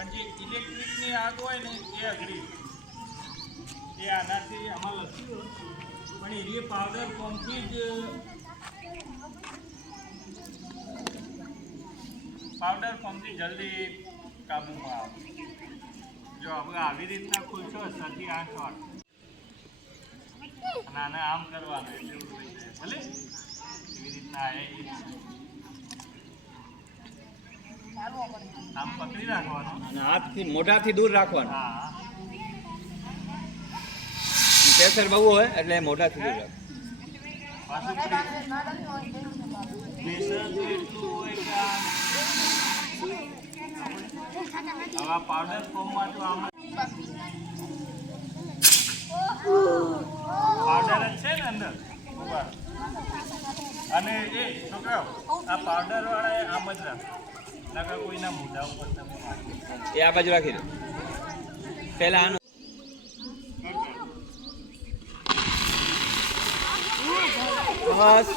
પણ જે ઇલેક્ટ્રિકની આગ હોય ને એ અઘરી એ આનાથી આમાં લખ્યું પણ એ પાવડર ફોર્મથી જ જલ્દી કાબૂમાં આવે. જો હવે આવી રીતના ખુલશો 6 થી 8 વાર અને આને આમ કરવાનું એટલે એવું થઈ જાય ભલે એવી રીતના આમ પકડી રાખવાનું અને હાથથી મોઢાથી દૂર રાખવાનું. હા પ્રેશર બહુ હોય એટલે મોઢાથી દૂર રાખવાનું. પાછું પ્રેશર તો એટલું હોય કે હવે પાવડર ફોર્મમાં તો આમાં પાવડર જ છે ને અંદર ઉભા અને એ છોકરાઓ આ પાવડર વાળા આમ જ રાખો નકર કોઈના મોઢા ઉપર તમે એ આ બાજુ રાખી દો પહેલા આનું બસ